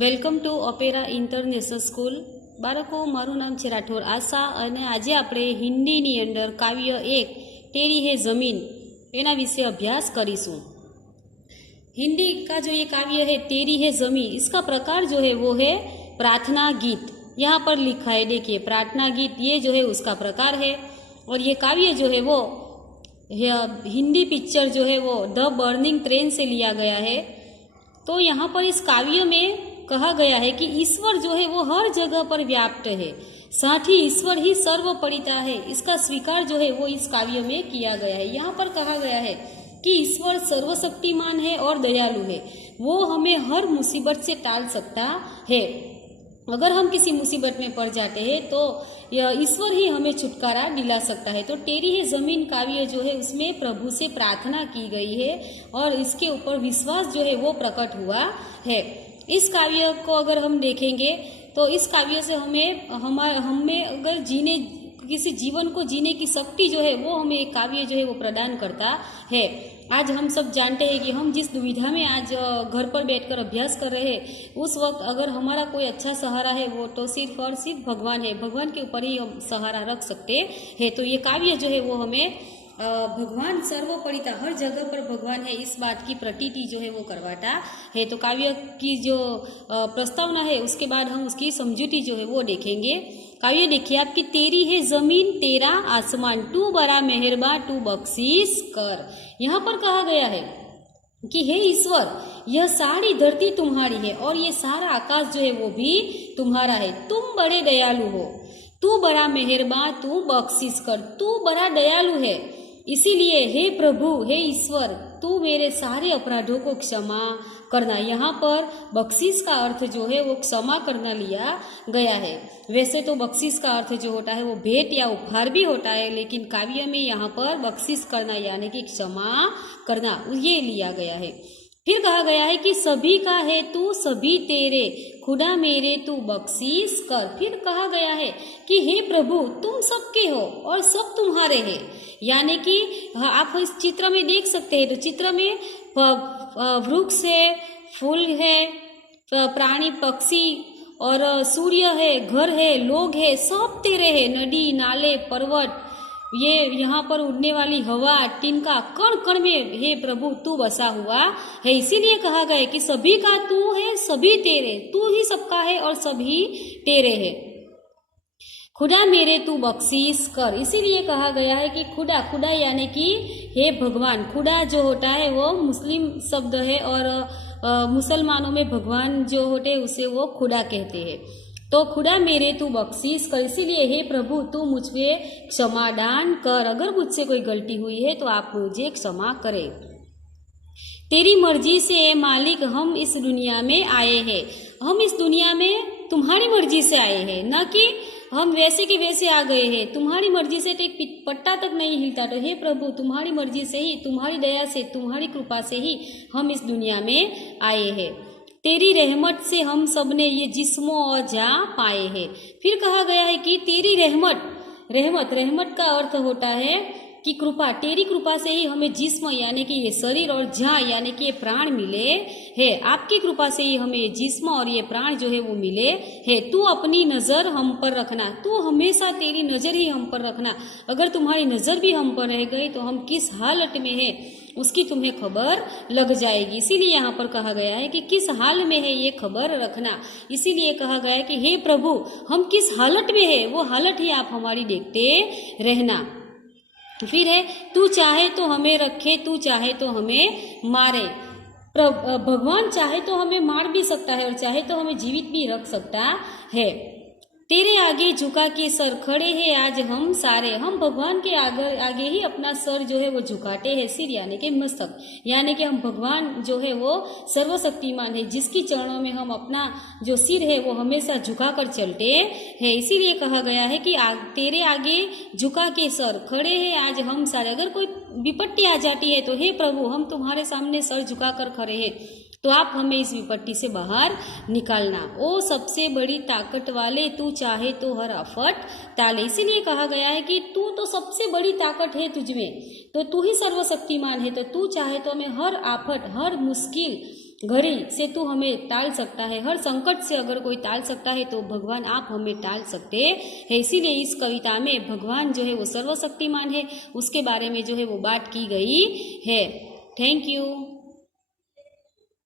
Welcome to opera international school. બાળકો, મારું નામ છે રાઠોડ આશા અને આજે આપણે હિન્દીની અંદર કાવ્ય 1 तेरी है ज़मीन એના વિશે અભ્યાસ કરીશું। हिंदी का जो ये काव्य है तेरी है ज़मीन, इसका प्रकार जो है वो है प्रार्थना गीत। यहाँ पर लिखा है, देखिए प्रार्थना गीत ये जो है उसका प्रकार है। और ये काव्य जो है वो हिंदी पिक्चर जो है वो द बर्निंग ट्रेन से लिया गया है। तो यहाँ पर इस काव्य में कहा गया है कि ईश्वर जो है वो हर जगह पर व्याप्त है, साथ ही ईश्वर ही सर्वपरिता है। इसका स्वीकार जो है वो इस काव्य में किया गया है। यहाँ पर कहा गया है कि ईश्वर सर्वशक्तिमान है और दयालु है, वो हमें हर मुसीबत से टाल सकता है। अगर हम किसी मुसीबत में पड़ जाते हैं तो ईश्वर ही हमें छुटकारा दिला सकता है। तो तेरी है ज़मीन काव्य जो है उसमें प्रभु से प्रार्थना की गई है और इसके ऊपर विश्वास जो है वो प्रकट हुआ है। इस काव्य को अगर हम देखेंगे तो इस काव्य से हमें अगर किसी जीवन को जीने की शक्ति जो है वो हमें एक काव्य जो है वो प्रदान करता है। आज हम सब जानते हैं कि हम जिस दुविधा में आज घर पर बैठकर अभ्यास कर रहे हैं, उस वक्त अगर हमारा कोई अच्छा सहारा है वो तो सिर्फ और सिर्फ भगवान है। भगवान के ऊपर ही हम सहारा रख सकते हैं। तो ये काव्य जो है वो हमें भगवान सर्वपरिता, हर जगह पर भगवान है, इस बात की प्रतीति जो है वो करवाता है। तो काव्य की जो प्रस्तावना है उसके बाद हम उसकी समझूती जो है वो देखेंगे। काव्य देखिए आपकी, तेरी है जमीन तेरा आसमान, तू बड़ा मेहरबान तू बख्शीश कर। यहाँ पर कहा गया है कि हे ईश्वर, यह सारी धरती तुम्हारी है और ये सारा आकाश जो है वो भी तुम्हारा है। तुम बड़े दयालु हो, तू बड़ा मेहरबान तू बख्शीश कर। तू बड़ा दयालु है, इसीलिए हे प्रभु, हे ईश्वर, तू मेरे सारे अपराधों को क्षमा करना। यहाँ पर बख्शीश का अर्थ जो है वो क्षमा करना लिया गया है। वैसे तो बख्शीश का अर्थ जो होता है वो भेंट या उपहार भी होता है, लेकिन काव्य में यहाँ पर बख्शीश करना यानी कि क्षमा करना ये लिया गया है। फिर कहा गया है कि सभी का है तू सभी तेरे, खुदा मेरे तू बख्शीश कर। फिर कहा गया है कि हे प्रभु, तुम सबके हो और सब तुम्हारे हैं। यानी कि आप इस चित्र में देख सकते हैं, तो चित्र में वृक्ष है, फूल है, प्राणी पक्षी और सूर्य है, घर है, लोग है, सब तेरे है। नदी नाले पर्वत, ये यहाँ पर उड़ने वाली हवा, तिनका, कण कण में हे प्रभु तू बसा हुआ है। इसीलिए कहा गया है कि सभी का तू है, सभी तेरे, तू ही सबका है और सभी तेरे है। खुदा मेरे तू बख्शीश कर। इसीलिए कहा गया है कि खुदा, खुदा यानी कि हे भगवान। खुदा जो होता है वो मुस्लिम शब्द है और मुसलमानों में भगवान जो होते हैं उसे वो खुदा कहते हैं। तो खुदा मेरे तू बख्शीश कर, इसीलिए हे प्रभु तू मुझ पे क्षमादान कर। अगर मुझसे कोई गलती हुई है तो आप मुझे क्षमा करें। तेरी मर्जी से मालिक हम इस दुनिया में आए हैं। हम इस दुनिया में तुम्हारी मर्जी से आए हैं, न कि हम वैसे के वैसे आ गए हैं। तुम्हारी मर्जी से तो एक पट्टा तक नहीं हिलता। तो हे प्रभु, तुम्हारी मर्जी से ही, तुम्हारी दया से, तुम्हारी कृपा से ही हम इस दुनिया में आए हैं। तेरी रहमत से हम सब ने ये जिस्मों और जान पाए हैं। फिर कहा गया है कि तेरी रहमत का अर्थ होता है कि कृपा। तेरी कृपा से ही हमें जिस्म यानी कि ये शरीर और जान यानी कि ये प्राण मिले है। आपकी कृपा से ही हमें ये जिस्म और ये प्राण जो है वो मिले है। तू अपनी नजर हम पर रखना, तू हमेशा तेरी नजर ही हम पर रखना। अगर तुम्हारी नजर भी हम पर रह गई तो हम किस हालत में है उसकी तुम्हें खबर लग जाएगी। इसीलिए यहाँ पर कहा गया है कि किस हाल में है ये खबर रखना। इसीलिए कहा गया है कि हे प्रभु, हम किस हालत में है वो हालत ही आप हमारी देखते रहना। फिर है, तू चाहे तो हमें रखे, तू चाहे तो हमें मारे। भगवान चाहे तो हमें मार भी सकता है और चाहे तो हमें जीवित भी रख सकता है। तेरे आगे झुका के सर खड़े हैं आज हम सारे। हम भगवान के आगे ही अपना सर जो है वो झुकाते हैं। सिर यानी कि मस्तक, यानी कि हम भगवान जो है वो सर्वशक्तिमान है, जिसकी चरणों में हम अपना जो सिर है वो हमेशा झुकाकर चलते हैं। इसीलिए कहा गया है कि तेरे आगे झुका के सर खड़े हैं आज हम सारे। अगर कोई विपत्ति आ जाती है तो हे प्रभु, हम तुम्हारे सामने सर झुकाकर खड़े हैं, तो आप हमें इस विपत्ति से बाहर निकालना। ओ सबसे बड़ी ताकत वाले, तू चाहे तो हर आफत टाले। इसीलिए कहा गया है कि तू तो सबसे बड़ी ताकत है तुझ में, तो तू ही सर्वशक्तिमान है। तो तू चाहे तो हमें हर आफत, हर मुश्किल घड़ी से तू हमें टाल सकता है। हर संकट से अगर कोई टाल सकता है तो भगवान आप हमें टाल सकते हैं। इसीलिए इस कविता में भगवान जो है वो सर्वशक्तिमान है, उसके बारे में जो है वो बात की गई है। Thank you.